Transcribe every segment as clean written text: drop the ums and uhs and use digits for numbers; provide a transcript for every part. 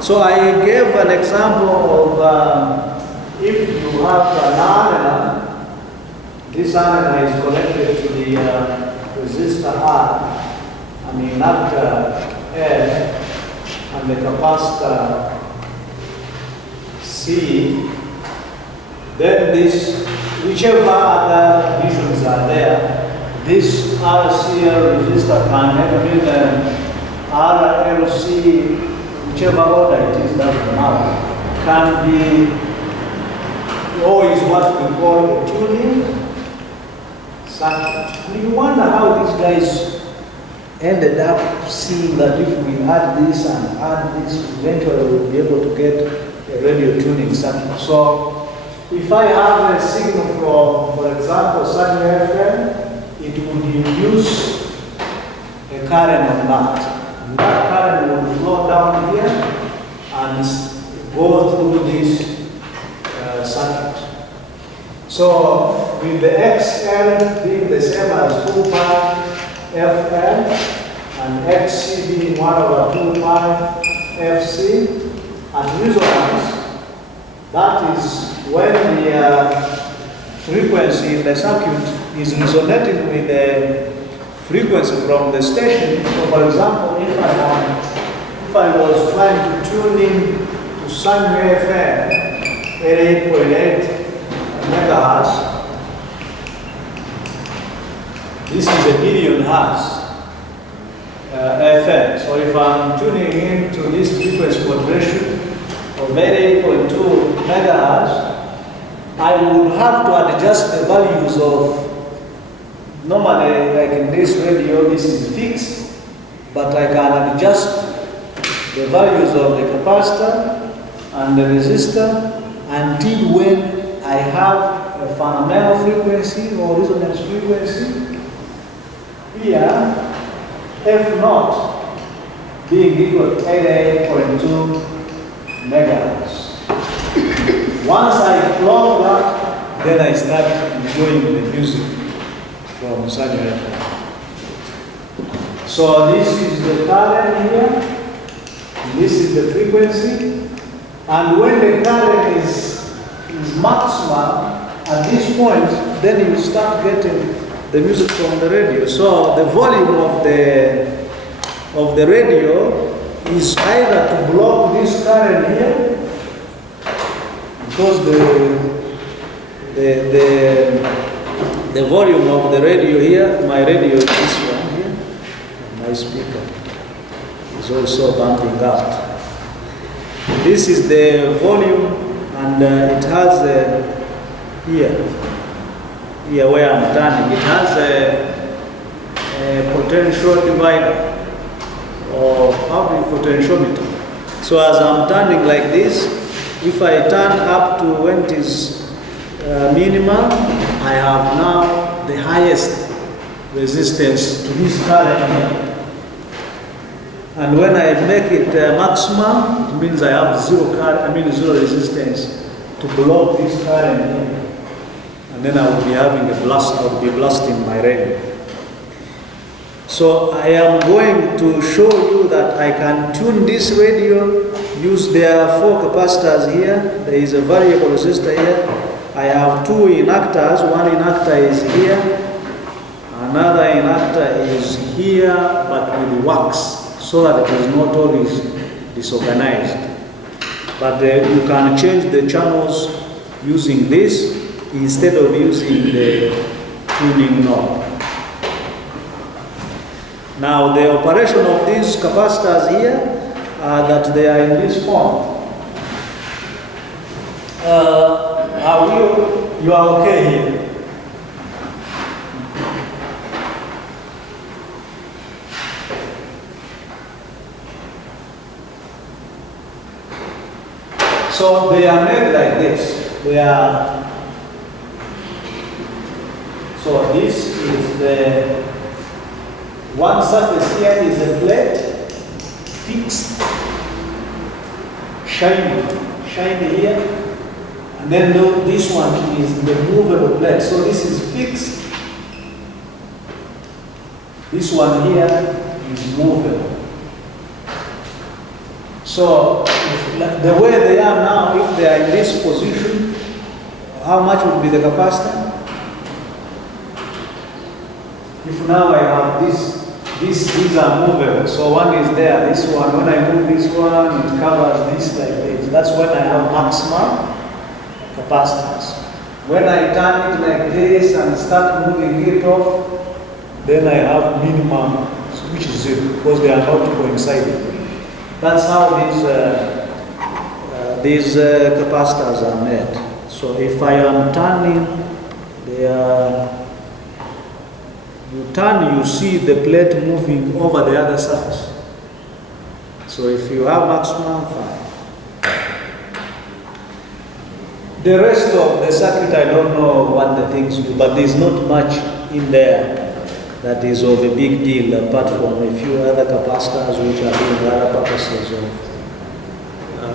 So I gave an example of if you have an antenna, this antenna is connected to the resistor R, and the inductor L, and the capacitor C. Then this, whichever other divisions are there, this RLC resistor can have RLC, whichever order it is, doesn't matter, can be always what we call a tuning circuit. You wonder how these guys ended up seeing that if we add this and add this, eventually we'll be able to get a radio tuning circuit. So if I have a signal from, for example, Sunny FM, it would induce a current on that. And that current will flow down here and go through this circuit. So with the XL being the same as 2 pi Fl and XC being 1/2 pi Fc, and resonance, that is when the frequency in the circuit is resonating with the frequency from the station. So for example, if I was trying to tune in to Sunny FM 88.8 megahertz, this is a million hertz FM. So if I'm tuning in to this frequency modulation of 88.2 megahertz, I would have to adjust the values of, normally like in this radio, this is fixed, but I can adjust the values of the capacitor and the resistor until when I have a fundamental frequency or resonance frequency here, F0 being equal to 88.2 megahertz. Once I plug that, then I start enjoying the music from Sunny FM. So this is the current here, this is the frequency, and when the current is maximum at this point, then you start getting the music from the radio. So the volume of the radio is either to block this current here, because the volume of the radio here, my radio is this one here, and my speaker is also bumping out. This is the volume, and it has here where I'm turning, it has a potential divider or public potentiometer. So as I'm turning like this, if I turn up to when it is minimum, I have now the highest resistance to this current here. And when I make it maximum, it means I have zero resistance to block this current here. And then I will be having a blast, I will be blasting my radio. So I am going to show you that I can tune this radio, there are 4 capacitors here, there is a variable resistor here, I have 2 inductors, one inductor is here, another inductor is here, but with wax, so that it is not always disorganized. But you can change the channels using this instead of using the tuning knob. Now the operation of these capacitors here are that they are in this form. You are okay here? So they are made like this. So this is the one surface here is a plate, fixed, shiny here, and then this one is the movable plate. So this is fixed. This one here is movable. So the way they are now, if they are in this position, how much would be the capacitor? If now I have these are movable. So one is there, this one. When I move this one, it covers this like this. That's when I have maximum capacitance. When I turn it like this and start moving it off, then I have minimum, which is it, because they are not coinciding. That's how these capacitors are made. So if I am turning, you turn, you see the plate moving over the other surface. So if you have maximum, fine. The rest of the circuit, I don't know what the things do, but there's not much in there that is of a big deal, apart from a few other capacitors which are doing other purposes of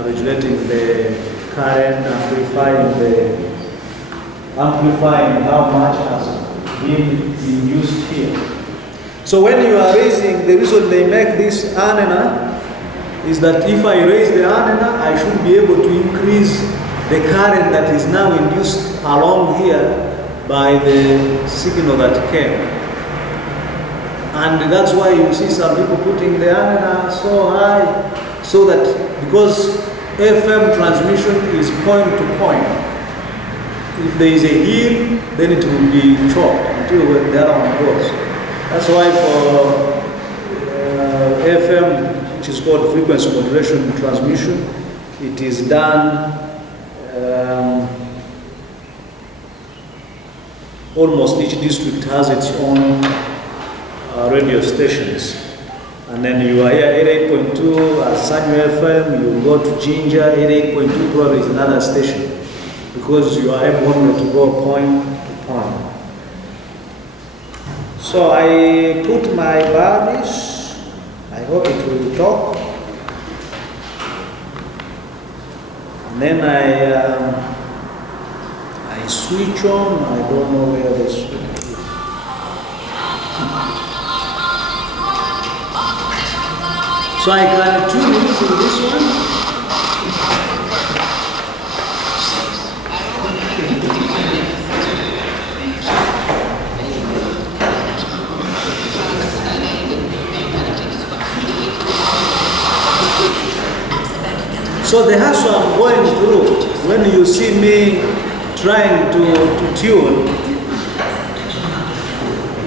regulating the current, amplifying how much has been used here. So when you are raising, the reason they make this antenna is that if I raise the antenna, I should be able to increase the current that is now induced along here by the signal that came. And that's why you see some people putting the antenna so high, so that because FM transmission is point to point, if there is a hill, then it will be chopped until the other one goes. That's why for FM, which is called frequency modulation transmission, it is done almost each district has its own radio stations. And then you are here 88.2 at Sanyo FM, you go to Ginger, 88.2 probably is another station, because you are able to go point to point. So I put my varnish, I hope it will talk. And then I switch on, I don't know where the switch is. So I can tune using this one. So the hassle I'm going through when you see me trying to tune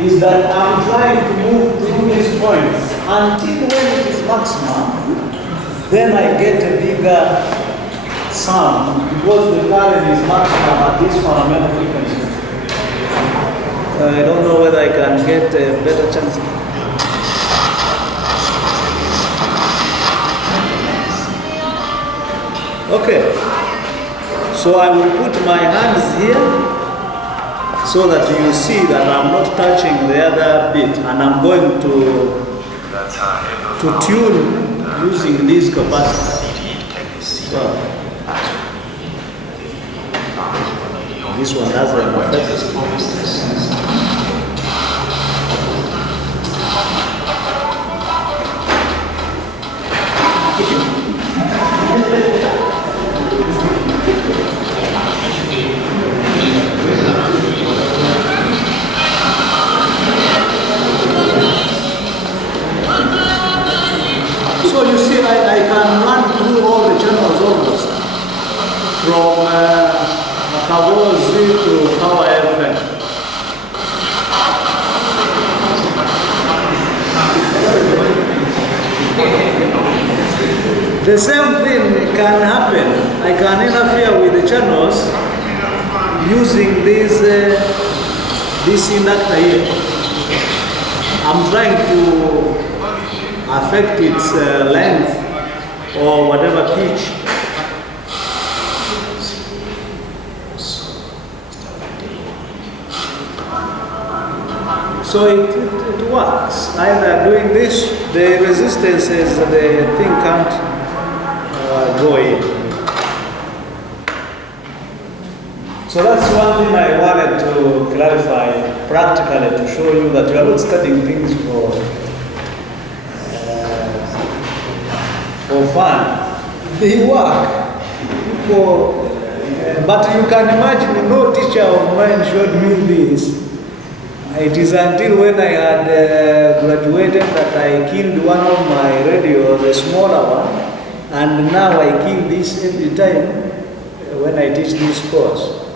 is that I'm trying to move through these points until when it is maximum, then I get a bigger sound because the current is maximum at this fundamental frequency. I don't know whether I can get a better chance. Okay, so I will put my hands here so that you see that I'm not touching the other bit, and I'm going to tune using these capacitors. So, this one has an effect. So you see, I can run through all the channels almost, from Makabozi to Power FM. The same thing can happen. I can interfere with the channels using this inductor here. I'm trying to affect its length or whatever pitch. So it works. Either doing this, the resistances, the thing can't go in. So that's one thing I wanted to clarify practically to show you that you are not studying things for fun. They work. People, but you can imagine, no teacher of mine showed me this. It is until when I had graduated that I killed one of my radios, the smaller one, and now I kill this every time when I teach this course.